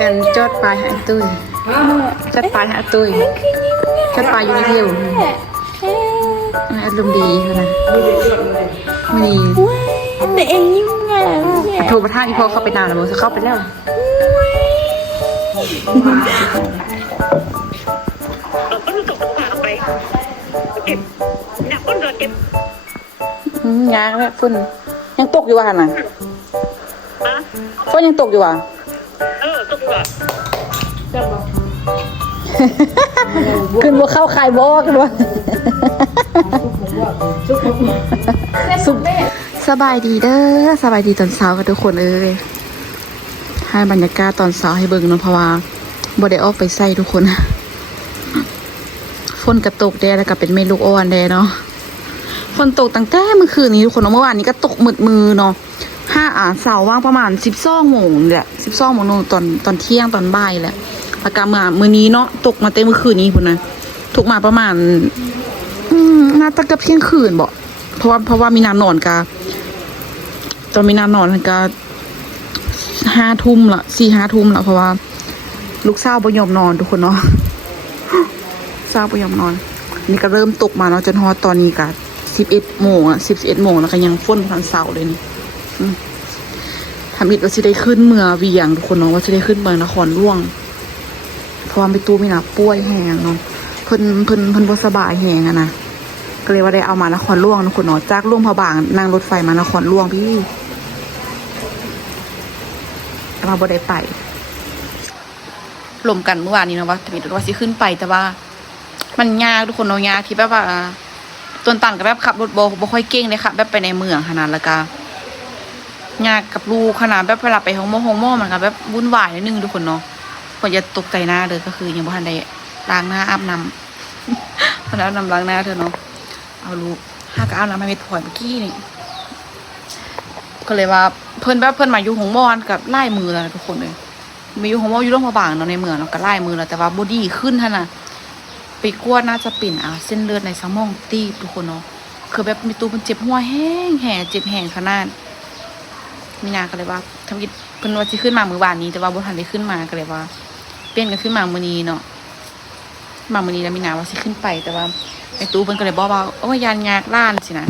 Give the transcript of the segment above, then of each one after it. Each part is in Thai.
กันจอดปลายหาตุ้ยจอดปลายหาตุ้ยจอดปลายอยู่ในเที่ยวอารมณ์ดีนะมีแต่เองยิ่งไงโทรประท่านอีพอเข้าไปนานแล้วมึงจะเข้าไปแล้วยากเลยฝุ่นยังตกอยู่ว่ะน่ะฝนยังตกอยู่ว่ะตกว่ะจับบ่ขึ้นบ่เข้าขายบ่ขึ้นบ่สบายดีเด้อสบายดีตอนเช้ากันทุกคนให้บรรยากาศตอนเช้าให้เบิ่งเนาะเพราะว่าบ่ได้ออกไปใส่ทุกคนฝนกระตกแดดแล้วก็เป็นเมลูกอ่อนแดดเนาะฝนตกตั้งแต่เมื่อคืนนี้ทุกคนเมื่อวานนี้ก็ตกมือเนาะเสาร์ว่างประมาณ12 โมงแหละ12 โมงตอนเที่ยงตอนบ่ายแหละแล้วก็มื้อนี้เนาะตกมาเต็มเมื่อคืนนี้พุ่นนะตกมาประมาณน่าจะเกือบเที่ยงคืนบ่เพราะว่ามีนานอนกะตอนมีนานอนกะ5 ทุ่มละ4-5 ทุ่มละเพราะว่าลูกสาวบ่ยอมนอนทุกคนเนาะสาวบ่ยอมนอนนี่ก็เริ่มตกมาเนาะจนฮอดตอนนี้กะ11 โมง11 โมงแล้วก็ยังฝนทันเสาเลยนี่ทำอิดว่าสิได้ขึ้นเมืองเวียงทุกคนเนาะว่าสิได้ขึ้นเมืองนครหลวงเพราะว่าไปตู้มีน่ะป่วยแฮงเนาะเพิ่นบ่สบายแฮงอะนะก็เลยว่าได้เอามานครหลวงทุกคนเนาะจากหลวงพระบางนั่งรถไฟมานครหลวงพี่แต่ว่าบ่ได้ไปลมกันเมื่อวานนี้เนาะว่าทำอิดว่าสิขึ้นไปแต่ว่ามันยากทุกคนเนาะยากที่แบบว่าต้นตันก็แบบขับรถบ่ค่อยเก่งเลยค่ะแบบไปในเมืองขนาดแล้วก็ยากกับลูกขนาดแบบเวลาไปห้องหม้อมันก็แบบวุ่นวายนิดนึงทุกคนเนาะคนจะตกใจหน้าเลยก็คือยังบ่ทันได้ล้างหน้าอาบน้ำพอแล้วน้ำล้างหน้าเธอเนาะเอาลูกก็อาบน้ำให้เม็ดพลอยเมื่อกี้นี่ก็เลยว่าเพิ่นมาอยู่ห้องหม้อกับไล่มือแล้วทุกคนเลยมาอยู่ห้องหม้ออยู่โรงพยาบาลเนาะในเมืองเนาะก็ไล่มือแล้วแต่ว่าบอดี้ขึ้นท่านน่ะไปกวดน่าจะเป็นเส้นเลือดในสมองตีบทุกคนเนาะคือแบบมีตัวมันเจ็บหัวแห้งเจ็บแห้งขนาดมีนาก็เลยว่าทำกิจเพิ่นว่าสิขึ้นมามื้อวานนี้แต่ว่าบ่ทันได้ขึ้นมาก็เลยว่าเปลี่ยนกันขึ้นมามื้อนี้เนาะมามื้อนี้แล้วมีนาว่าสิขึ้นไปแต่ว่าไอ้ตู้เพิ่นก็เลยบอกว่าโอ้ยยานยากล้านสินะ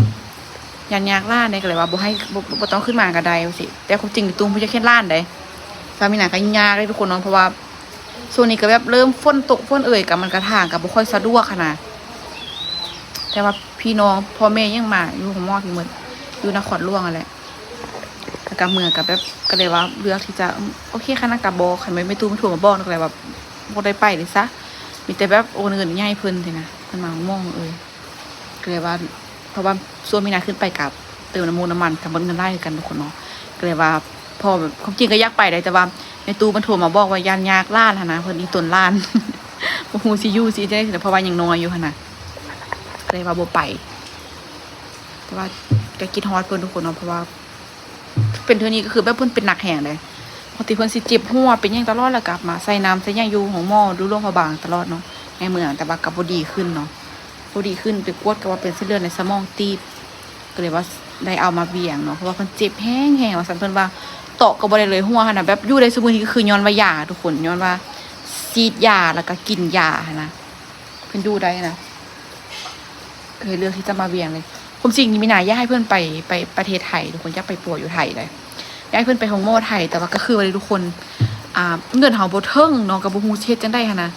ยานยากล้านได้ก็เลยว่าบ่ให้บ่ต้องขึ้นมาก็ได้สิแต่ความจริงตู้เพิ่นจะแค่ล้านได้ถ้ามีนาก็ยากเลยทุกคนเนาะเพราะว่าช่วงนี้ก็แบบเริ่มฝนตกฝนกับมันกระทางกับบ่ค่อยสะดวกขนาดแต่ว่าพี่น้องพ่อแม่ยังมาอยู่ของหม้อที่หมดอยู่นครหลวงอะไรกับเมืองกับแบบก็เลยว่าเลือกที่จะโอเคคณะกับโบขันไม่ตู้ไม่ถูกมาบอกก็เลยแบบโบได้ไปเลยซะมีแต่แบบโอนเงินง่ายเพิ่นสินะเพิ่นมาม่วงก็เลยว่าเพราะว่าส่วนมีนาขึ้นไปกับเติมน้ำมันกับบนเงินไล่กันทุกคนเนาะก็เลยว่าพอแบบความจริงก็ยากไปเลยแต่ว่าในตู้มันโทรมาบอกว่ายานยากล้านนะเพิ่นอีต้นล้านโอ้โหซียูซีได้แต่เพราะว่ายังน้อยอยู่นะก็เลยว่าโบไปแต่ว่าก็คิดฮอดเพิ่นทุกคนเนาะเพราะว่าเป็นเท่านี้ก็คือแบบเพิ่นเป็นหนักแห่งเลยปกติเพิ่นสิเจ็บหัวเป็นอย่างตลอดแล้วกลับมาใส่น้ำใส่ย่างอยู่ของหม้อดูโรงพยาบาลตลอดเนาะในเมืองแต่ว่ากับบ่ดีขึ้นเนาะบ่ดีขึ้นไปกวดก็ว่าเป็นเส้นเลือดในสมองตีบก็เลยว่าได้เอามาเบี่ยงเนาะเพราะว่าเพิ่นเจ็บแห้งว่าซั่นเพิ่นว่าตอกก็บ่ได้เลยหัวขนาดแบบอยู่ได้ซุมื้อนี้ก็คือย้อนว่ายาทุกคนย้อนว่าฉีดยาแล้วก็กินยานะเพิ่นอยู่ได้นะเคยเลือกที่จะมาเบี่ยงเลยผมจริงมีนายอยากให้เพื่อนไปประเทศไทยทุกคนอยากไปปัวอยู่ไทยเลยอยากให้เพื่อนไปฮงโม่ไทยแต่ว่าก็คือวันนี้ทุกคนเงินเฮาบ่เทิงเนาะกับบ่ฮู้เฮ็ดจังได๋หั่นนะ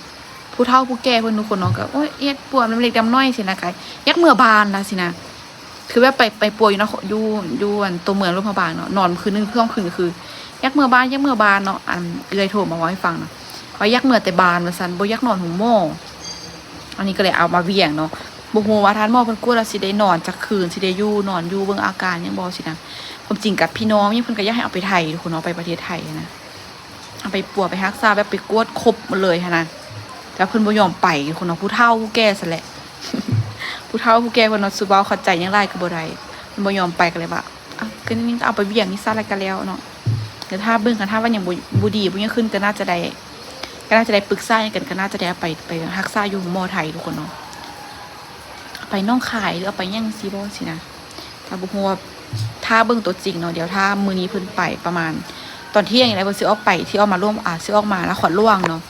ผู้เฒ่าผู้แก่เพิ่นทุกคนเนาะก็โอ้ยเอ็ดปัวมันเล็กดำน้อยสินะกายอยากเมื่อบานนะสินะคือแบบไปปัวอยู่เนาะอยู่อันตัวเมืองโรงพยาบาลเนาะนอนคืนนึงเพื่อคืนคืออยากเมื่อบานเนาะเลยโทรมาว่าให้ฟังเนาะว่าอยากเมื่อแต่บานว่าซั่นบ่อยากนอนฮงโม่อันนี้ก็เลยเอามาเวียงเนาะบ่ฮู้ว่าท่านหมอเพิ่นกลัวว่าสิได้นอนจักคืนสิได้อยู่นอนอยู่เบิ่งอาการยังบ่สินะความจริงกับพี่น้องยังเพิ่นก็อยากให้เอาไปไทยทุกคนเนาะไปประเทศไทยนะเอาไปปัวไปรักษาแบบไปกวดครบหมดเลยนะแต่เพิ่นบ่ยอมไปคนเนาะผู้เฒ่าผู้แก่ซะแหละ ผู้เฒ่าผู้แก่เพิ่นเนาะสุบ่าวเข้าใจยังไล่ก็บ่ได้เพิ่นบ่ยอมไปก็เลยว่าก็นี่เอาไปเบี่ยงนี่ซะแล้วก็แล้วเนาะแต่ถ้าเบิ่งกันถ้าว่ายังบ่ดีบ่ยังขึ้นก็น่าจะได้ปรึกษากันก็น่าจะได้ไปรักษาอยู่หมอไทยทุกคนเนาะไปน้องขายหรือเอาไปย่างซีโร่สินะถ้าบุกหัวถ้าเบิ่งตัวจริงเนาะเดี๋ยวถ้ามือนี้เพิ่นไปประมาณ ตอนเที่ยงอย่างไรเพิ่นสิออกไปที่ออกมาร่วมสิออกมาแล้วขอล่วงเนาะ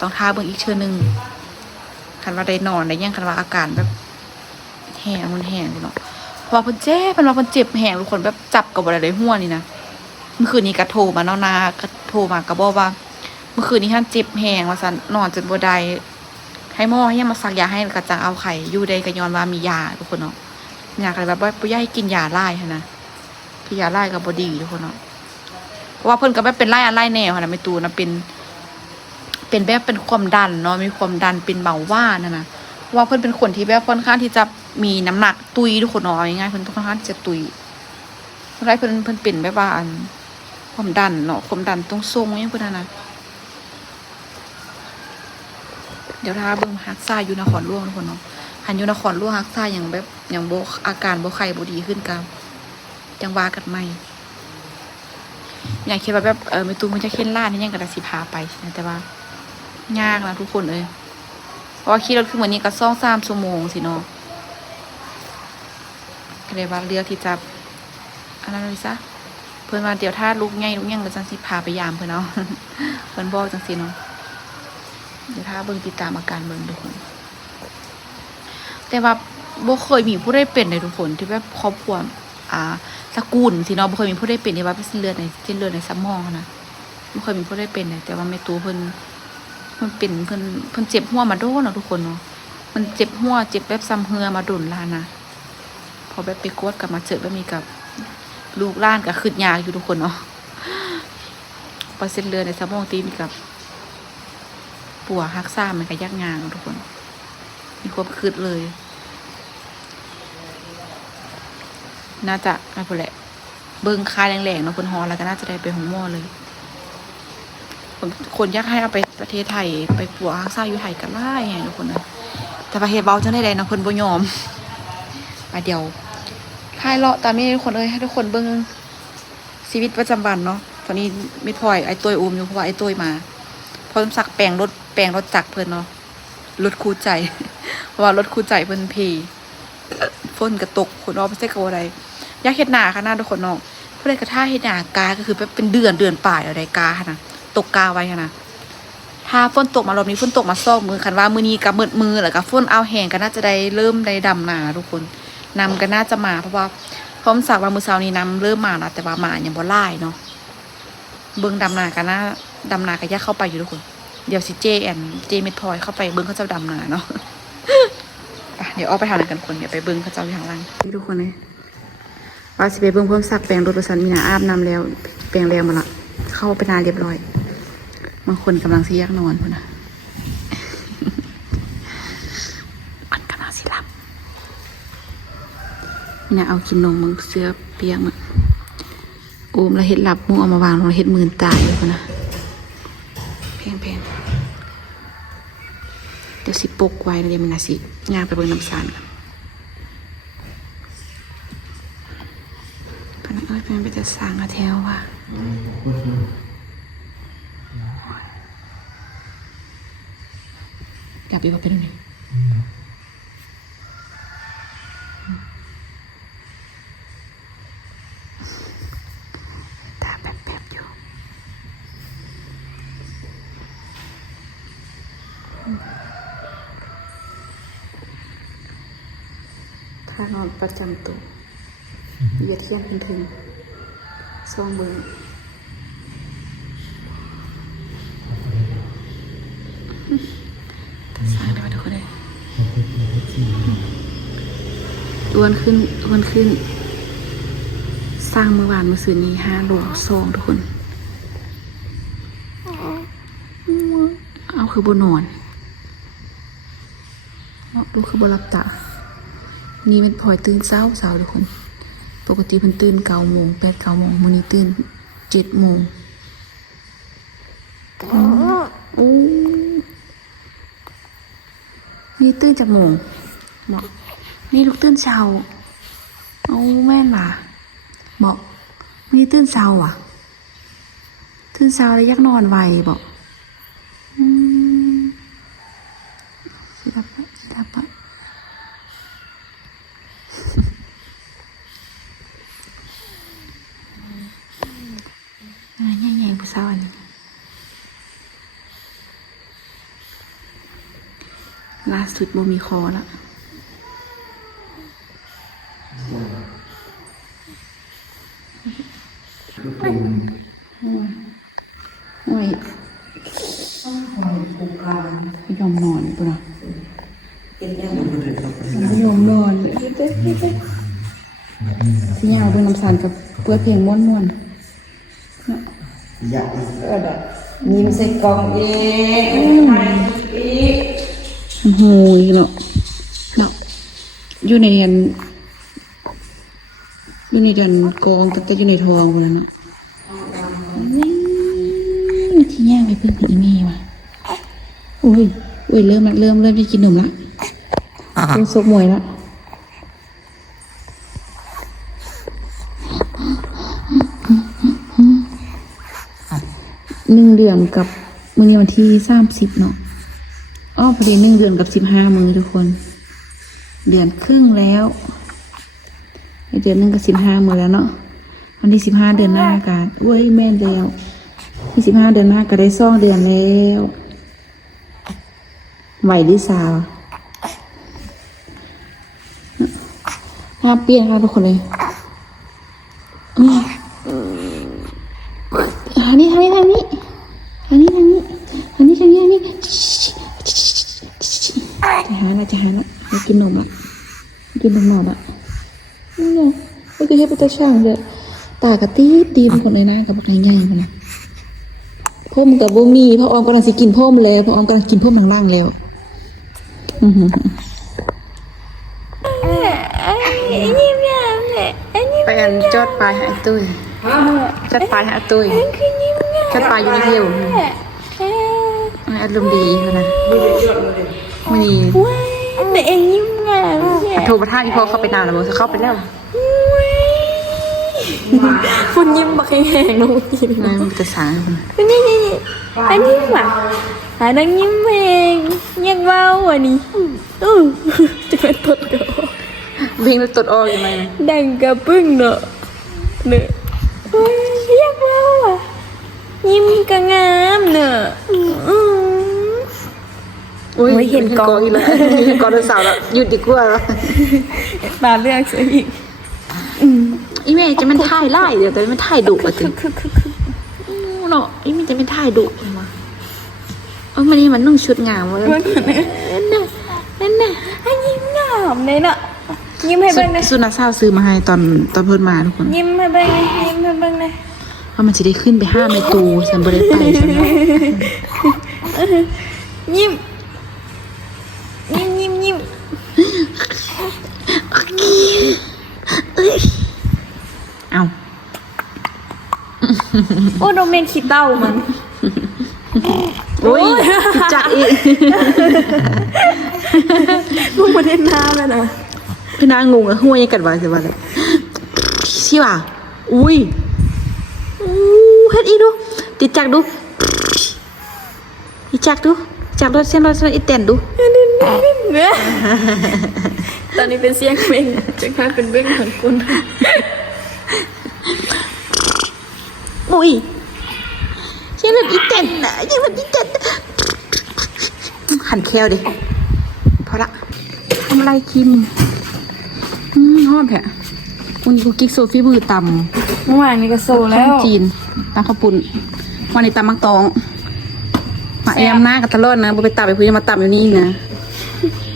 ต้องท่าเบิ่งอีกเชื่อนึงคันว่าได้นอนได้ยังคันว่าอาการแบบแห้งมันแห้งอยู่เนาะเพราะว่าเพิ่นเจ็บมันว่าเพิ่นเจ็บแห้งทุกคนแบบจับกับบ่ได้เลยหัวนี่นะเมื่อคืนนี้ก็โทรมาเนาะนาก็โทรมาก็บอกว่า เมื่อคืนนี้ท่านเจ็บแห้งว่าซั่นนอนจนบ่ได้ให้หมอให้มาซักยาให้ก็จังเอาไข่อยู่ได้ก็ย้อนว่ามียาทุกคนเนาะยาก็เลยแบบว่าบ่อยากให้กินยาหลายหันนะคือยาหลายก็บ่ดีทุกคนเนาะเพราะว่าเพิ่นก็แบบเป็นไล่อะไรแนวหั่นน่ะแม่ตูนะเป็นแบบเป็นความดันเนาะมีความดันเป็นเบาหวานนะเพราะว่าเพิ่นเป็นคนที่แบบค่อนข้างที่จะมีน้ำหนักตุยทุกคนเนาะง่ายๆเพิ่นค่อนข้างที่จะตุยอะไรเพิ่นเป็นแบบว่าอันความดันเนาะความดันตรงทรงอย่างเพิ่นนะเดี๋ยวถ้าเบิ่งฮักซ่าอยู่นครหลวงทุกคนเนาะหันอยู่นครหลวงฮักซ่าอย่างแบบอย่างบ่อาการบ่ไข้บ่ดีขึ้นกันจังว่ากันใหม่อยากคิดว่าแบบแม่ตูมันจะเข็นล้านนี่ยังก็ได้สิพาไปนะแต่ว่ายากนะทุกคนเอ้ยเพราะว่าขี่รถคือมื้อนี้ก็2-3 ชั่วโมงสิเนาะก็เลยว่าเลือกที่จะอันนั้นเลยซะเพิ่นว่าเดี๋ยวถ้าลูกใหญ่ลูกยังก็จังสิพาไปยามเพิ่นเอา เพิ่นบอกจังซี่เนาะเดี๋ยวถ้าเบิ่งติดตามอาการเบิ่งทุกคนแต่ว่าบ่เคยมีผู้ได้เป็นเลยทุกคนที่แบบครอบครัวตระกูลสิเนาะบ่เคยมีผู้ได้เป็นที่ว่าเป็นเส้นเลือดในสมองนะบ่เคยมีผู้ได้เป็นเลยแต่ว่าแม่ตูเพิ่นเป็นเพิ่นเจ็บหัวมาโดนเนาะทุกคนเนาะมันเจ็บหัวเจ็บแบบซ้ำเหือมาโดนล้านนะพอแบบไปกวดกลับมาเจอแบบมีกับลูกล้านก็ขึ้นยากอยู่ทุกคนเนาะพอเส้นเลือดในสมองตีมีกับปัวฮักซ่ามันก็ยากงานทุกคนมีความคืดเลยน่าจะอะไรแหละเบิ้งคายแรงๆเนาะคนฮอแล้วก็น่าจะได้ไปของหม้อเลยคนอยากให้เอาไปประเทศไทยไปปัวฮักซ่าอยู่ไทยกันไล่ไงทุกคนนะแต่ประเทศเบาจังได้เนาะคนบ่ยอมไปเดี๋ยวคายเลาะตามนี้ทุกคนให้ทุกคนเบิ้งชีวิตประจำวันเนาะตอนนี้มิดพลอยไอ้ตัวอุ้มอยู่เพราะว่าไอ้ตัวมาพอสักแปลงรถจักรเพิ่นเนาะรถคู่ใจ เพราะว่ารถคู่ใจเพิ่นเพฝนกระตกคนออกไปใส่กระอะไรอยากเฮ็ดหน้าค่ะหน้าทุกคนเนาะผู้ใดกระท่าเฮ็ดหน้ากาก็คือเป็นเดือนป่ายอะไรกาค่ะนะตกกาไว้ค่ะนะถ้าฝนตกมารอบนี้ฝนตกมาซอกมือคันว่ามื้อนี้ก็มืดแล้วก็ฝนเอาแห้งก็น่าจะได้เริ่มได้ดำหน้าทุกคนนำก็น่าจะมาเพราะว่าพร้อมสักว่ามื้อเช้านี้นำเริ่มมาแล้วแต่ว่ามายังบ่หลายเนาะเบิ่งดำหน้าก็น่าดำหน้าก็อยากเข้าไปอยู่ทุกคนเดี๋ยวสิเจเม็ดพลอยเข้าไปเบิ้งเขาเจ้าดำนาเนาะ เดี๋ยวออกไปหาอะไรกันคนเดี๋ยวไปเบิ้งเขาเจ้าอยู่ข้างล่างนี่ทุกคนเลยว่าสิไปเบิ้งเพิ่มซักแปรงรถประสันมีนาอาบน้ำแล้วแปรงแรงมาละเข้าไปนานเรียบร้อยบางคนกำลังสิแยกนอนพุ่นนะ มันกำลังสิหลับมีนาเอากินนมมึงเสื้อเปียกมันโอมแล้วเห็ดหลับมึงเอามาวางลงเห็ดมื่นตายเลยพุ่นนะเพลงเดี๋ยวสิปกไว้แล้วเดี๋ยวมันน่ะสิย่างไปเบิ่งน้ำสารกันพนักเอ้ยเป็นไปจะสร้างอาแถวว่ะอยากไปว่าเป็นยังไงตาแป๊บๆอยู่ท่านอนประจำตัวเหยียดเทียนถึงซ่องเบอร์สร้างได้ไหมทุกคนเลยอ้วนขึ้นสร้างเมื่อวานเมื่อคืนนี้5 โลซองทุกคนเอาคือบนนอนดูคือบนรับตานี่เป็นพลอยตื่นเช้าทุกคนปกติเพิ่นตื่น9 โมง8 9 โมงมื้อนี้ตื่น7 โมงโอ้นี่ตื่นจากโมงบอกนี่ลูกตื่นเช้าโอ้แม่นว่ะบอกนี่ตื่นเช้าอ่ะตื่นเช้าแล้วอยากนอนไวบอกสิรับปะใหญ่ ผู้สาวอันนี้ล่าสุดบ่มีคอละโอ้ยยอมนอนปุ่นอ่ะยอมนอนสิยาวเบิ่งน้ำสารกับเปื้อเพลงม้วนๆ ยิ้มใส่กล่องเอง โหยเนาะอยู่ในเดือนกองแต่อยู่ในทองคนนั้นเนาะที่ย่างไปเพิ่งถึงอีเมย์ว่ะอุ้ยเริ่มจะกินนมละเริ่มซกมวยละ1 เดือนกับมื้อนี้วันที่30เนาะพอดี1 เดือนกับ15 มื้อทุกคน เดือนครึ่งแล้วเดือนหนึงกับ15 มื้อแล้วเนาะวันที่15 เดือนหน้ากันแม่นแล้วที่15 เดือนหน้าก็ได้2 เดือนแล้วไหวลิซาเปลี่ยนค่ะทุกคนเลยทางนี้จะหาละกินนมละกินนมหนอละเนี่ยก็คือให้พุทธช่างเด้อตากระตีเป็นคนเลยนะกับบักใหญ่ๆมันนะพ่มกับบ่มีพ่อออมกำลังสิกินพ่มแล้วพ่อออมกำลังกินพ่มล่างๆแล้วยิ้มงามเลยยิ้ม ไปอันจอดปลายหาตุ้ยจอดปลายหาตุ้ย คือยิ้มงาม จอดปลายอยู่ในเที่ยวอารมณ์ดีเขานะไม่ดี ว้ายแต่เองยิ้มงามเนี่ย โทรมาท่าอีพ่อเข้าไปนานแล้วมั้งเข้าไปแล้ว คุณยิ้มบักแห้งๆน้องกิน นายมันจะสางคน นี่อันนี้หว่านังยิ้มเองยังเบาอ่ะนี่จะเป็นตดกระ วิ่งแล้วตดออกยังไง ดังกระปึ้งเนอะยังเบาอ่ะยิ้มก็งามเนอะเห็นกอง อีกแล้วเห็นกองเดินสาวแล้วหยุดดีกว่า ตาเลือกซะอีก อีเมย์จะมันถ่ายไล่เดี๋ยวแต่มันถ่ายดุอ่ะจริงเนาะอีเมย์จะมันถ่ายดุมามันนี่มันนุ่งชุดงามวะนั่นน่ะ ให้ยิ้มงามเลยเนาะยิ้มให้เบิ่งเลย สุนัขสาวซื้อมาให้ตอนเพิ่นมาทุกคน ยิ้มให้เบิ่งเลยยิ้มให้เบิ่งเลย เพราะมันจะได้ขึ้นไป5 ในตูฉันบ่ได้ไปฉัน ยิ้มเอา โอ้โดเมนขี้เต้ามัน โอ้ยจักอีก มึงมาเล่นน้ำแล้วนะ พี่นางงงอะห้วยกันว่าสิว่าอะไรชิว่าอุ้ยเฮ็ดอีกดูติดจักดูอีจักดูจักรถเส้นอีเต้นดู ตอนนี้เป็นเสียงเบ่งจะกลายเป็นเบ่งของคุณ อุ้ยเส้นอีเต้นน่ะยังมันอีเต้นหันแควดิพอละทำอะไรกินหอมแผะวันนี้กูกิ๊กโซฟี่มือตำ เมื่อวานนี้ก็โซแล้ว จีนตำข้าวปุ้นวันนี้ตำมักตองมาแอมหน้ากับตะลอดนะบ่ไปตำไปคุยมาตำอยู่นี่อีกนะ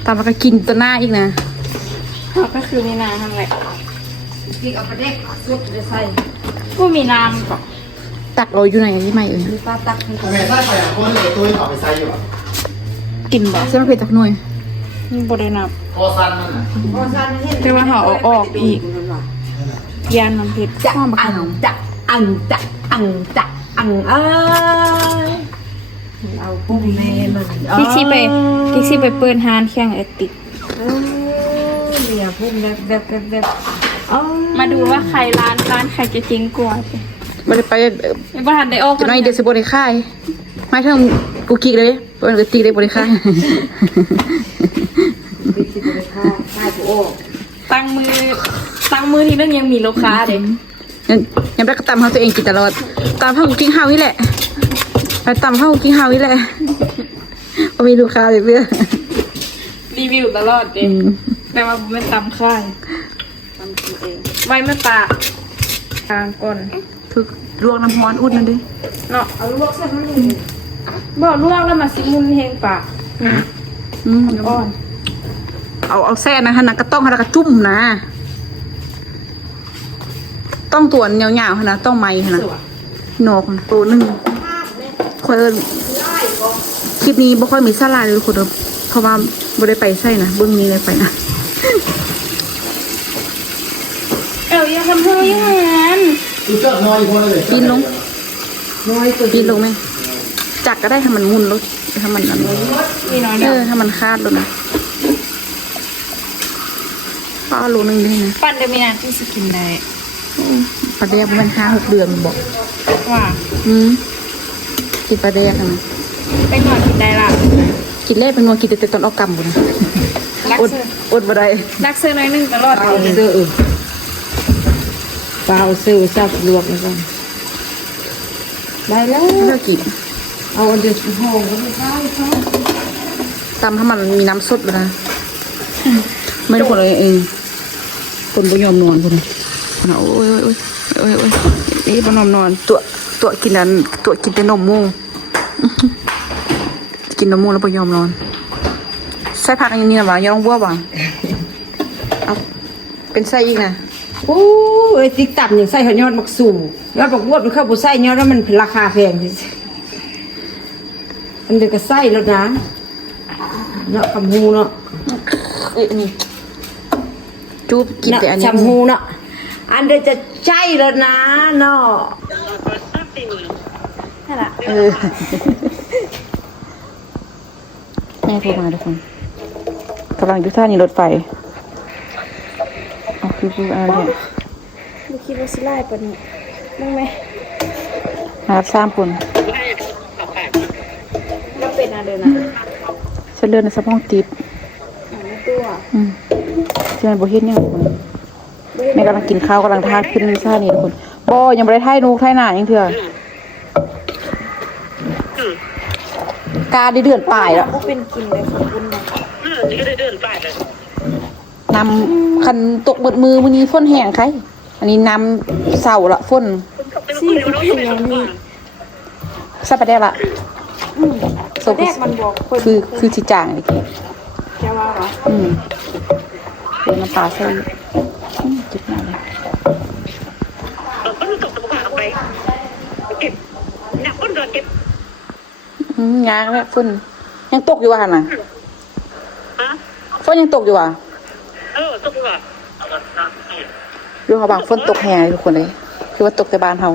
ตำแล้วก็กินตัวหน้าอีกนะ เขาก็คือมีน้ำทำไร กินเอาไปเด็กสุดจะใส่ กูมีน้ำก่อน ตักเราอยู่ไหนที่ไม่เอ่ย ปลาตัก ทำไมถ้าใครอยากคนเลยตัวต่อไปใส่อยู่อ่ะ กินบ่ใช่ไหมเผ็ดจากหน่วย นี่บริณา คอสั้นนั่นน่ะ แต่ว่าเขาเอาออกอีกยานน้ำเผ็ด ข้าวมาขนม อังเอาปุ้งแม่มันกิ๊กซี่ไปเปิดฮานแข่งไอติกเดี๋ยวปุ้งแบบมาดูว่าใครร้านใครจะจริงกว่า ไม่ได้ไป ไม่บ้านได้ออก จะน้อยเดี๋ยวสิบริค่ายไม่ทั้งกูกิ๊กเลยเปิดกูติ๊กได้บริค่าย ตั้งมือที่นั่นยังมีลูกค้าเด็ก ยังได้กระตำข้าวตัวเองกินตลอดตำข้าวกูกินข้าวนี่แหละไปตำข้าวกูกินข้าวนี่แหละพอมีลูกค้าเลยเพื่อ รีวิวตลอดเองแต่ว่าผมไม่ตำค่ายตำกินเองไว้ไม่ปากทางก่อน ถึกลวกน้ำร้อนอุ่นนั่นดิ เนาะเอาลวกเส้นมันเลยบอกลวกแล้วมาสิมุนเฮงปาก อ่อน เอาแซ่นะฮะนะก็ต้องฮะนะก็จุ่มนะ ต้องตัวเหนียวๆฮะนะต้องไม้ฮะนะนอกนะตัวหนึงคนคลิปนี้บ่ค่อยมีสาระเลยทุกคนเด้อเพราะว่าบ่ได้ไปใส่นะเบิ่งนี้เลยไปนะ อย่าทำเธออย่างนั้น ดูเจ้าน้อยอีกคนเลย ปีนลง น้อยตัว ปีนลงไหมจักก็ได้ทำมันมุนรถทำมันอันนี้ มีน้อยเดียว ถ้ามันคาดแล้วนะป้าโลนึงได้นะ ปั่นเดมีนาที่สกินได้ ปลาแดกมัน5-6 เดือนบอก ว่า กินปลาแดกนะ ไปหน่อยกินได้ละ กินแรกเป็นงวกินแต่ตอนออกกำบุนะ รัก อด เสื้อ อดบ่ได้ รักเสื้อน้อยนึงตลอด เปล่าซื้อเปล่าซื้อซับลวกแล้วกันได้แล้ว เลิกกิน เอาเดี๋ยวห่อก็ไม่ได้ครับ ตำให้มันมีน้ำสดเลยนะไม่ได้คนเลยเองคนบ่ยอมนอนคนนะโอ้ยโอ้ยโอ้ยโอ้ยนี่บ่ยอมนอนตัวกินนั้นตัวกินแต่นมมูกินนมมูแล้วบ่ยอมนอนใส่ผักอย่างนี้นะวะยองบัววะเอาเป็นไส้อีกนะ โอ้ยติ๊กตับอย่างใส่หัวยอดมักสู่ยอดบักบวบมันเข้าบุไส้ยอดแล้วมันราคาแพงอันเดียวก็ไส้แล้วนะเนาะคำฮูเนาะ เอ้ยนี่จูบกินแต่อันนี้ ชำฮูเนาะอันเดียวจะใจแล้วนะเนาะ นั่นแหละ แม่โทรมาทุกคนกำลังอยู่ท่านี้รถไฟเอาคืออะไรเนี่ย ดูคิดว่าสิไล่ปะเนี่ยมึงไหม หาสามคน มันเป็นอะไรนะ ฉันเลื่อนในสะพองติด ไม่ตัว ที่มันบ่เฮ็ดเนี่ยทุกคนแม่กำลังกินข้าวกำลังทาขึ้นท่านี้ทุกคนบ่ยังบ่ได้ถ่ายนูกถ่ายหน้ายังเถื่อกาได้เดือนปลายแล้ว ก็เป็นกินเลยขอบคุณนะ นี่ก็ได้เดินไปเลย นำคันตกเบิดมือมื้อนี้ฝนแห้งใครอันนี้น้ำเศร้าละฝน ซี่ก็เป็นอย่างนี้ ใส่ไปได้ละสก แรกมันบอกคน คือสิจางเลย จะว่าเหรอ เป็นน้ำปลาใส่จิบหน้าเลย ก็ตกตะบุกออกไปเก็บหนักก้นก่อนเก็บ งางแล้วฝนยังตกอยู่ว่ะหั่นน่ะ ฮะ ฝนยังตกอยู่ว่ะ ตกอ่ะ อยู่เขาบางฝนตกแห้งเลยทุกคนเลยคือว่าตกแต่บ้านเฮา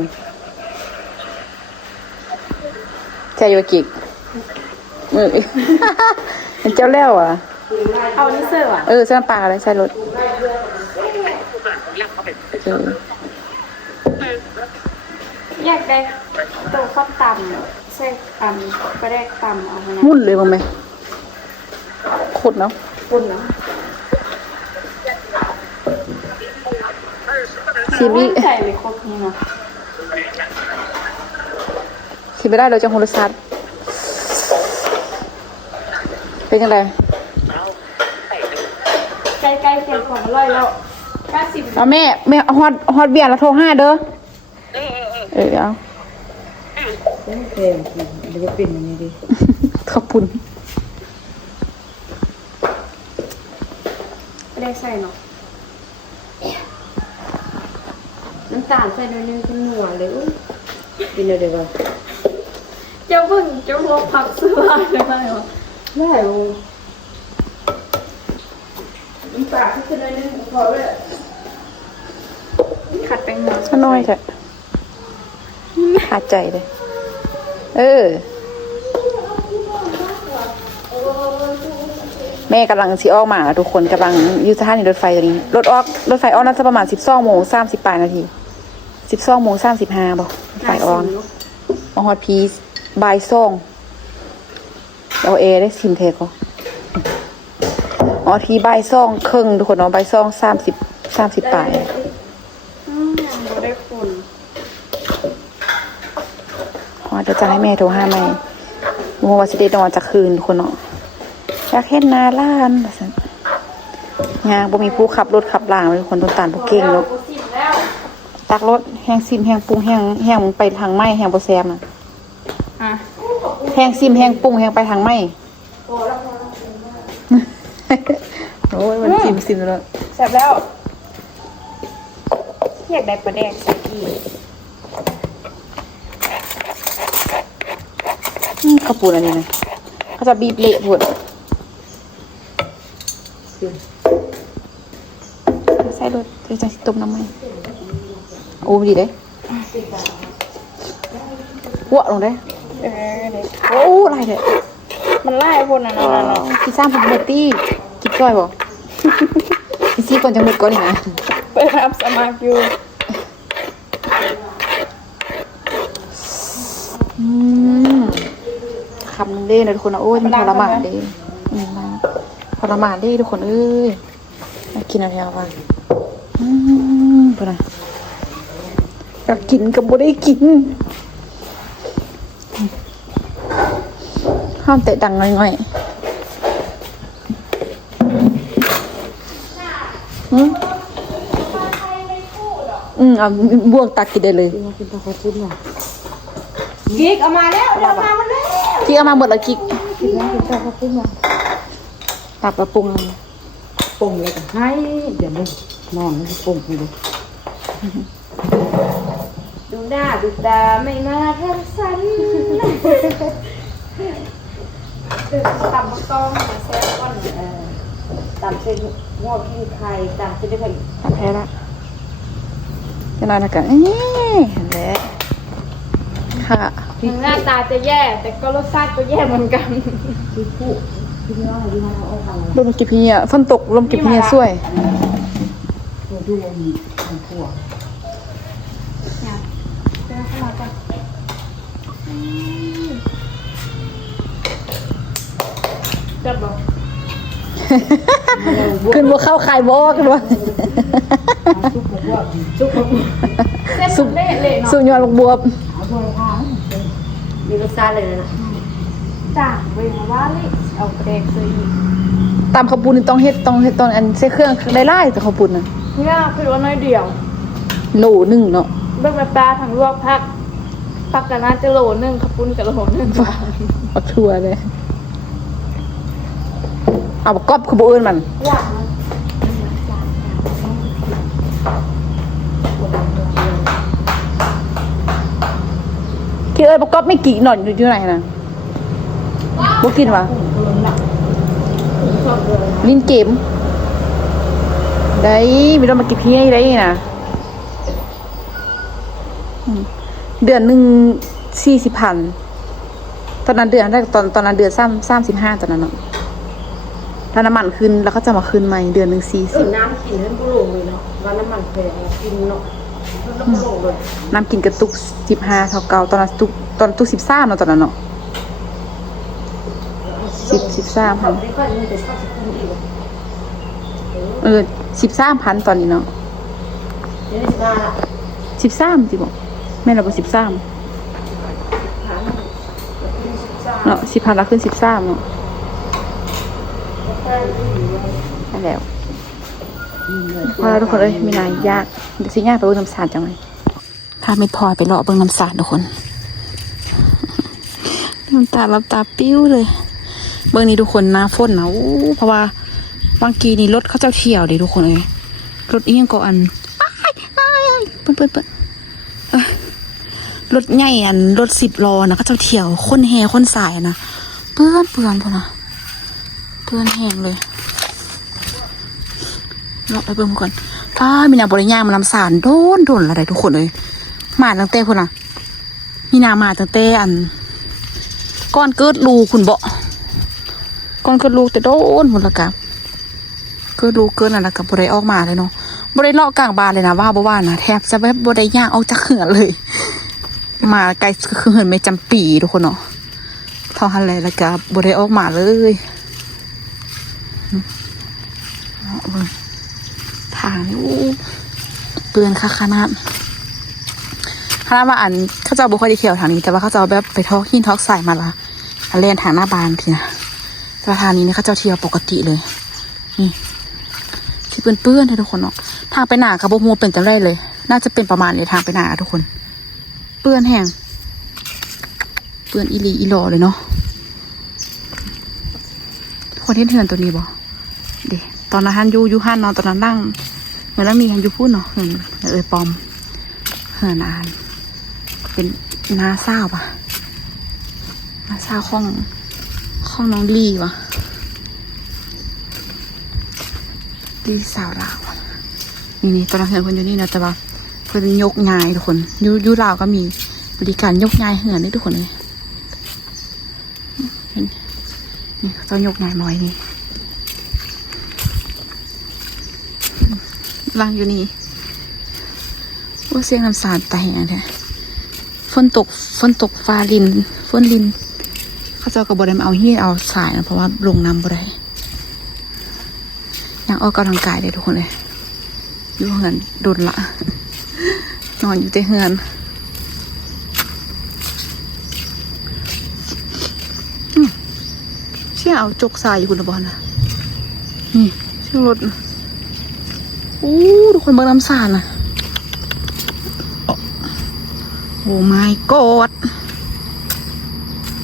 ใจอยู่กิกเห็นเจ้าแล้วอ่ะ เอานี่เสื้ออ่ะ ใส่น้ำปลาอะไรใส่รถอยากได้ตัวข้าวตำใส่ตำกระแดกตำเอาไปนะ มุ่นเลยมั้งไหมโคตรเนาะ ปุ่นนะ ซีรีส์ ใส่ไปครบนี่นะ คิดไม่ได้เราจะโฮลซัสเป็นยังไง ใกล้ๆเคียงของอร่อยแล้ว90 เอาแม่เอาฮอตเบียร์แล้วโทร5เด้อเอา แพงเดี๋ยวก็เป็นอย่างนี้ดิ ขอบคุณ ไม่ได้ใส่เนาะ น้ำตาลใส่หน่อยนึงเป็นหัวเลยอุ้ยกินเลยเดี๋ยวก่อน เจ้าเพิ่งเจ้าหัวผักเสื้อได้ไหมวะ ได้โอ้ น้ำปลาที่คือน้อยนึงพอเลยขัดแป้งหมู ก็น้อยแท้ขาดใจเลยแม่กำลังสิออกมาทุกคนกำลังอยู่สถานีรถไฟตรงนี้รถไฟออกน่าจะประมาณ12:30นาที12:35บ่ไฟออนมาฮอดพีบ่าย2เอาได้ซิมเทก็ทีบ่าย2ครึ่งทุกคนเนาะบ่าย2:30ปลาย ยังบ่ได้ฝุ่น เดี๋ยวจะให้แม่โทรหาใหม่บ่ว่าสิได้นอนจะคืนทุกคนเนาะอยากเฮ็ดนาล้านว่าซั่นยางบ่มีผู้ขับรถขับล่างเลยคนต้นตาลบ่เก่งเนาะตักรถแห้งซิมแห้งปรุงแห้งมึงไปทางไม้แห้งบ่แซ่บน่ะ อ่ะ แห้งซิมแห้งปรุงแห้งไปทางไม้โอ้ยมันซิมแล้ว แซ่บแล้วอยากได้ปลาแดกสักกี่ ข้าวปูนอันนี้นะเขาจะบีบเละหมดใส่รสจะจังสิต้มน้ำมันโอ้ดีเด้หัวลงเด้ เด็ก โอ้ไรเด้ มันไล่พวกนั้นเนาะ พี่ซ้ำผมเบตตี้กินจ้อยบ่พี่ซีก่อนจะหมดก่อนนี่นะ เปิดรับสมัครอยู่ คำนึงเด้นะทุกคนนะโอ้ยมันทรมานเด้มาทรมานเด้ทุกคนเอ้ยมากินอะไรเอาวะพอนะอยากกินกับบ่ได้กินห้ามเตะดังง่อยๆเอาบ่วงตักกินได้เลย กิ๊กเอามาแล้วเดี๋ยวมามันแล้ว กิ๊กเอามาหมดแล้วกิ๊กตับกระปุง ปุ่งเลยกันให้เดี๋ยวมึงนอนไม่ปุ่งเลยดูหน้าดูตาไม่มาทำสัน ตำมะกองแซ่บก้อน ตามเส้นงอกที่ไข่ตามเส้นได้ไข่ ตับแพ้ละจะนอนกันเห็นแล้วค่ะ หน้าตาจะแย่ แต่ก็รสชาติก็แย่เหมือนกัน ที่ผู้ที่น้องที่มาเอาทาง ลมกิบพี่เนี่ยฝนตกลมกิบพี่เนี่ยสวย ตัวดูมีทางทั่ว จับบ่ ขึ้นบ่เข้าคายบ่กันวะ ซุปบวบซุปบวบ เส้นมันเละๆเนาะ สุญญอนบวบ เอาตัวทางมีรสชาติเลยนะ จ้าเวงว่าลิเอาปลาแดกซื้ออีก ตามข้าวปุ้นนี่ต้องเฮ็ดตอนอันใส่เครื่องได้หลายแต่ข้าวปุ้นน่ะ เนี่ยคือว่าน้อยเดียว โลนึงเนาะ เบิ่งปลาทั้งลวกผักกันน่าจะโหลนึงขับปุ้นกับโหลนึง เอาทั่วเลยเอาบักกอบคือบ่เอิ้นมัน อยากมัน คิดเอ้ยบักกอบไม่กี่หน่อยอยู่ไหนน่ะบ่กินวะลิ้นเกมได้มีต้องมากินพี่ได้น่ะเดือนหนึ่ง40,000ตอนนั้นเดือนแรกตอนนั้นเดือน35ตอนนั้นเนาะถ้าน้ำมันขึ้นแล้วก็จะมาขึ้นใหม่เดือนหนึ่งน้ำกินให้บุโรงเลยเนาะว่าน้ำมันแพงกินเนาะน้ำบุโรงเลย 40น้ำกินกระตุก15เท่าเก่าตอนนั้นตุก13เนาะตอนนั้นเนาะ13,000 ได้ก็ยังจะชอบกินอีก 13,000ตอนนี้เนาะ เดี๋ยวจะมาละ 13สิบอกแม่เราบอก13เนาะ10,000แล้วขึ้น13เนาะได้แล้วพอแล้วทุกคนเอ้ยมีนายยากเดี๋ยวสิยากไปเบิ่งน้ำสาดจังเลยถ้าไม่พอไปเลาะเบิ่งน้ำสาดทุกคนน้ำตาลับตาปิ้วเลยเบิ่งนี่ทุกคนหน้าฝนนะอู้เพราะว่าบางกีนี่รถเขาเจ้าเที่ยวดิทุกคนเอ้ยรถอีหยังก็อันเปิ้นรถใหญ่อันรถ10 ล้อนะเขาเจ้าเที่ยวคนแห่คนสายนะเปื้อนพุ่นนะเปื้อนแห้งเลยเลาะไปเบิ่งก่อนมีนาบริญญางมานำสารโดนอะไรทุกคนเลยมาตั้งแต่พุ่นน่ะมีนามาตั้งแต่อันก้อนเกิดลูกคุณบ่ก้อนเกิดลูกแต่โดนหมดละกันเกิดลูกเกิดอะไรกับบริออกมาเลยเนาะบริเลาะกลางบ้านเลยนะว่าบ่ว่านะแทบจะแบบบริย่างออกจากเหือนเลย มาไกลคือเหือนไม่จำปีทุกคนเนาะเท่าหันเลยแล้วก็บริออกมาเลยทางนี้เปื้อนค่ะขนาดว่าอันเขา จะเอาบุคคลที่เที่ยวทางนี้แต่ว่าเขาจะเอาแบบไปทอกหินทอกทรายมาละเล่นทางหน้าบ้านทีนะแต่ว่าทางนี้เนี่ยเขาจะเที่ยวปกติเลยนี่ที่เปื้อนๆให้ทุกคนเนาะทางไปหนากับโบมูเป็นจังไรเลย น่าจะเป็นประมาณนี้ทางไปหนาทุกคนเปื้อนแห้งเปื้อนอีหลีอีหลอเลยเนาะคนที่เถื่อนตัวนี้บ่เดี๋ยวตอนนั้นฮันยูฮันนอนตอนนั้นนั่งเหมือนแล้วมีฮันยูพูดเนาะเหินปอมเหินอ่านเป็นนาซาวป่ะนาซาวข้องน้องลี่วะลี่สาวลาวนี่ตอนนั้นเหินคนอยู่นี่นะแต่ว่าเพื่อนยกงายทุกคนยูลาวก็มีบริการยกงายเหินได้ทุกคนเลยนี่ต้องยกงายน้อยนี่ล่างอยู่นี่ว่าเสียงน้ำสาดแต่แห่เนี่ยฝนตกฟ้าลินฝนลินเขาจะกระบอกได้มาเอาหินเอาสายนะเพราะว่าลงน้ำบ่ได้ยังออกกำลังกายเลยทุกคนเลยอยู่เหือนโดนละนอนอยู่แต่เหือนเชี่ยเอาจกทรายอยู่คุณบอลนะนี่เชี่ยรถอู้ทุกคนเบิ่งน้ำสาดนะโอ้ my god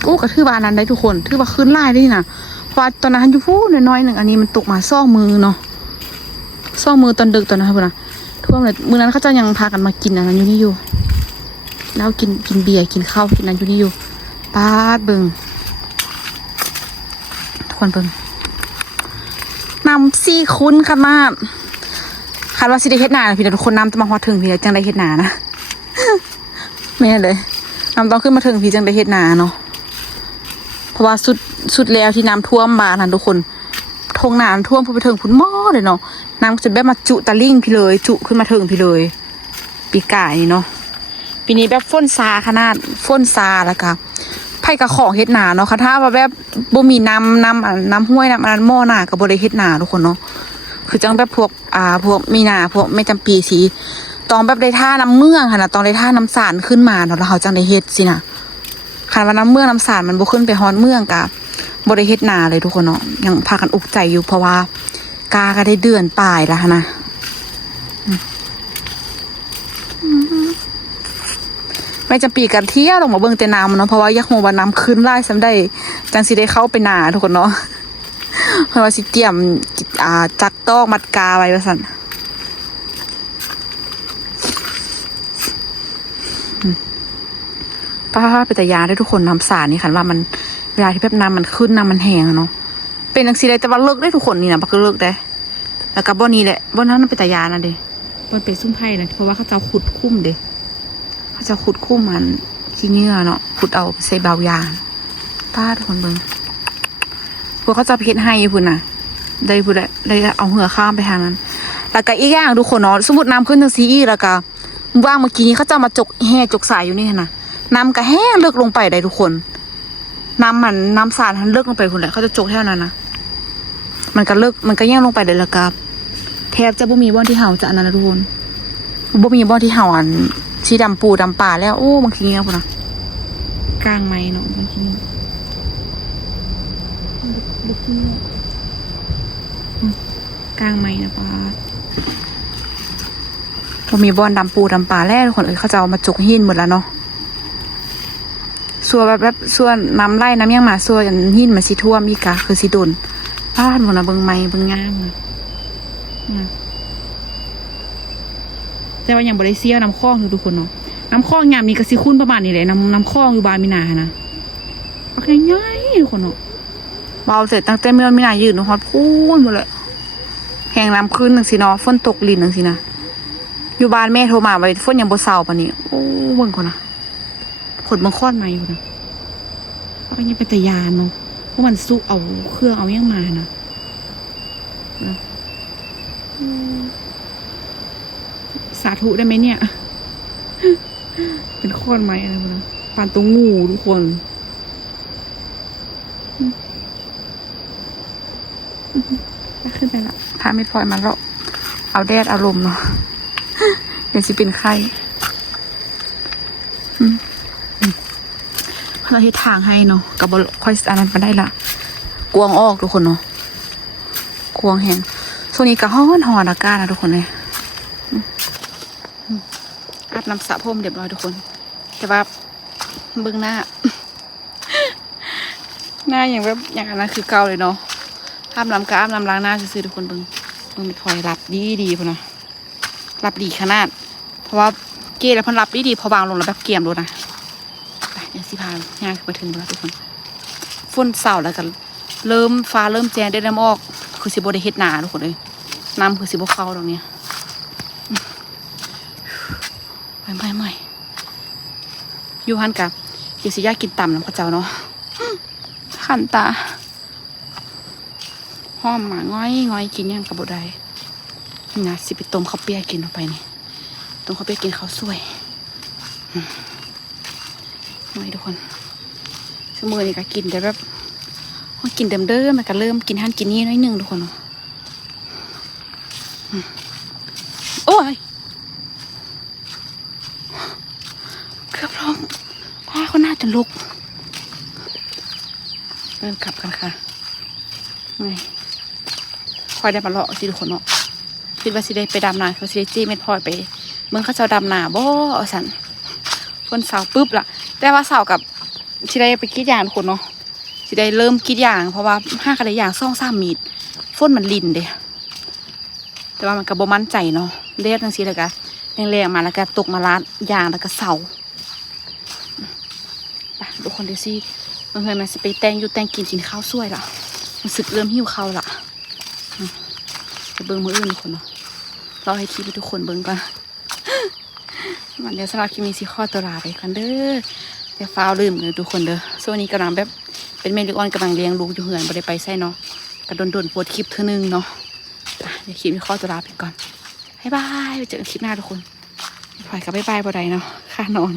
กู้กระทือบานั้นได้ทุกคนถือว่าขึ้นไล่ได้นะเพราะตอนนั้นอยู่พูดน้อยๆหนึ่งอันนี้มันตกมาซ่อมือเนาะซ่อมือตอนดึกตอนนั้นครับนะท่วมเลยมือนั้นเขาจะยังพากันมากินอันนั้นอยู่นี่อยู่แล้วกินเบียร์กินข้าวกินนั้นอยู่นี่อยู่ปาดเบิ่งทุกคนเบิ่งนำซี่คุ้นขนาดคาดว่าสิได้เฮ็ดหนาพี่แต่ทุกคนนำจะมาฮอดถึงพี่จังได้เฮ็ดหนานะไม่เลยนำต้องขึ้นมาถึงพี่จังได้เฮ็ดหนาเนาะเพราะว่าสุดแล้วที่น้ำท่วมบ้านนั้นทุกคนทงน้ำท่วมพูไปถึงพุ่นหม้อเลยเนาะน้ำจะแบบมาจุตะลิ่งพี่เลยจุขึ้นมาถึงพี่เลยปีกายเนาะปีนี้แบบฝนซาขนาดฝนซาแล้วก็ไผ่กับของเฮ็ดหนาเนาะค่ะถ้าว่าแบบบ่มีน้ำห้วยน้ำอันนั้นหม้อหนากับบ่ได้เฮ็ดหนาทุกคนเนาะคือจังแบบพวกมีนาพวกไม่จำปีสีต้องแบบได้ท่าน้ำเมืองค่ะนะต้องได้ท่าน้ำสารขึ้นมาเนาะแล้วเขาจังได้เฮ็ดสินะค่ะว่าน้ำเมืองน้ำสารมันบ่ขึ้นไปฮอนเมืองกะบ่ได้เฮ็ดนาเลยทุกคนเนาะยังพากันอุกใจอยู่เพราะว่ากาก็ได้เดือนปลายแล้วนะไม่จำปีกันเที่ยวลงมาเบิ่งแต่น้ำเนาะเพราะว่าอยากฮู้ว่าน้ำขึ้นไล่ซ้ำได้จังสิได้เข้าไปนาทุกคนเนาะเพราะว่าสิเตรียมจักตอกมัดกาไว้ว่าซั่นป้าไปแต่ยาได้ทุกคนน้ำสารนี่ค่ะว่ามันเวลาที่แบบน้ำมันขึ้นน้ำมันแห้งเนาะเป็นจังซี่ได้แต่ว่าเลิกได้ทุกคนนี่นะบักเลิกได้แล้วก็บ่นี้แหละบ่นั้นมันเป็นตายานะเด้บ่เป็นซุ้มไผ่นะเพราะว่าเขาจะขุดคุ้มเด้เขาจะขุดคุ้มมันขี้เหงื่อเนาะขุดเอาใส่เบายางป้าทุกคนเบิ่งพวกเขาจะเฮ็ดให้อยู่พุ่นน่ะได้พุ่นได้เอาเหือข้ามไปทางนั้นแล้วก็อีกอย่างทุกคนเนาะสมมุติน้ำขึ้นจังซี่อีกแล้วก็ว่างเมื่อกี้นี้เขาจะมาจกแห่จกสายอยู่นี่นะน้ำก็แห้งเลิกลงไปได้ทุกคนน้ำสาดมันเลิกลงไปพุ่นแหละเขาจะจกแค่นั้นนะมันก็เลิกมันก็แย่งลงไปเลยละกับแทบจะบ่มีบ่อนที่เห่าจะอันนั้นนะทุกคนบ่มีบ่อนที่เห่าอันชีดำปูดำป่าแล้วโอ้บางทีเงี้ยพุ่นนะกลางไม้เนาะบางทีกลางไม้นะป้าบ่มีบ่อนดำปูดำป่าแล้วทุกคนเขาจะเอามาจกหินหมดแล้วเนาะส่วนแบบส่วนน้ำไร่น้ำยังมาส่วนหินมาสิท่วมอีกะคือสิโดนพลาดหมดนะเบิ่งไม้เบิ่งงามแต่ว่ายังบริเซียน้ำคลองทุกคนเนาะน้ำคลองยามนี้ก็สิคุ้นประมาณนี้เลยน้ำคลองอยู่บ้านมีนานะโอเคง่ายทุกคนเนาะเบาเสร็จตั้งแต่เมื่อมีนายืนฮอดพูนหมดเลยแห้งน้ำขึ้นหนึ่งสิเนาะฝนตกลินหนึ่งสินะอยู่บ้านแม่โทรมาไปฝนยังบ่เศร้าปะนี่โอ้เบิ่งคนนะขดบางข้อนมาอยู่นะแล้วก็ยังเป็นตะยานเนาะเพราะมันสู้เอาเครื่องเอายังมานะสาธุได้ไหมเนี่ยเป็นข้อนไม้อะไรนะปานตัวงูทุกคนขึ้นไปละพาไม่พลอยมาแล้วเอาแดดเอาลมเนาะเดี๋ยวสิเป็นไข้ เราที่ทางให้เนาะกับบค่อยอันนั้นไปได้ละกวงออกทุกคนเนาะกวงแห้งช่วงนี้ก็ฮ้อนหอนอากาศนะทุกคนเลยอาบน้ำสระผมเรียบร้อยทุกคนแต่ว่าเบื้องหน้า หน้าอย่างแบบอย่างนั้นคือเก่าเลยเนาะอาบน้ำก็อาบน้ำล้างหน้าซื่อๆทุกคนเบิ่งไม่ถอยรับดีๆพุ่นนะรับดีขนาดเพราะว่าเกล้แล้วเพิ่นรับดีๆพอวางลงแล้วแบบเกรียมรถนะไปเดี๋ยวสิพางานมาถึงแล้วทุกคนฝนเสาแล้วกันเริ่มฟ้าเริ่มแจ้งได้น้ำออกคือสิบ่ได้เฮ็ดหนาทุกคนเลยน้ำคือสิบ่เข้าตรงนี้ไม่อยู่หันกับเดี๋ยวสิยากกินต่ำน้ำข้าวเจ้าเนาะขันตาห้อมหมาง้อยกินยังกับบดได้นี่นะสิไปต้มข้าวเปียกกินออกไปนี่ต้มข้าวเปียกกินข้าวสวยไม่ทุกคนชั่วโมงนี้ก็กินแต่แบบกินเดิมๆมันก็เริ่มกินหั่นกินนี่น้อยหนึ่งทุกคนโอ้ยเกือบล้มถ้าเขาน่าจะลุกเริ่มกลับกันค่ะไงคอยได้มาเลาะสิทุกคนเนาะคิดว่าสิได้ไปดำนาเขาสิได้จี้เม็ดพลอยไปเมืองเขาเจ้าดำนาบ่เอาสันคนเสาร์ปุ๊บล่ะแต่ว่าเสาร์กับสิได้ไปกรีดยางทุกคนเนาะสิได้เริ่มกรีดยางเพราะว่า5 กระดาษยาง2-3 มีดฝนมันลินเด้แต่ว่ามันก็บ่มั่นใจเนาะเลียดจังซี่แล้วก็แรงๆมาแล้วก็ตกมาลาดยางแล้วก็เสาไปทุกคนเดี๋ยวสิเพื่อนๆมันสิไปแต่งอยู่แต่งกินข้าวสวยล่ะมันสึกเริ่มหิวข้าวล่ะไปเบิ้งมืออื่นทุกคนเนาะรอให้ทีไปทุกคนเบิ้งก่อนมันเดี๋ยวสำหรับคลิปนี้สิข้อตัวลาไปกันเด้อเดี๋ยวฟ้าวลืมเลยทุกคนเด้อส่วนนี้กำลังแบบเป็นเมลิออนกำลังเลี้ยงลูกอยู่เหือนบ่ได้ไปใส่เนาะกระโดนปวดคลิปเท่านึงเนาะเดี๋ยวคลิปนี้ข้อตัวลาไปก่อนบ๊ายบายไปเจอกันคลิปหน้าทุกคนปล่อยกับบ๊ายบายบ่ได้เนาะค่านอน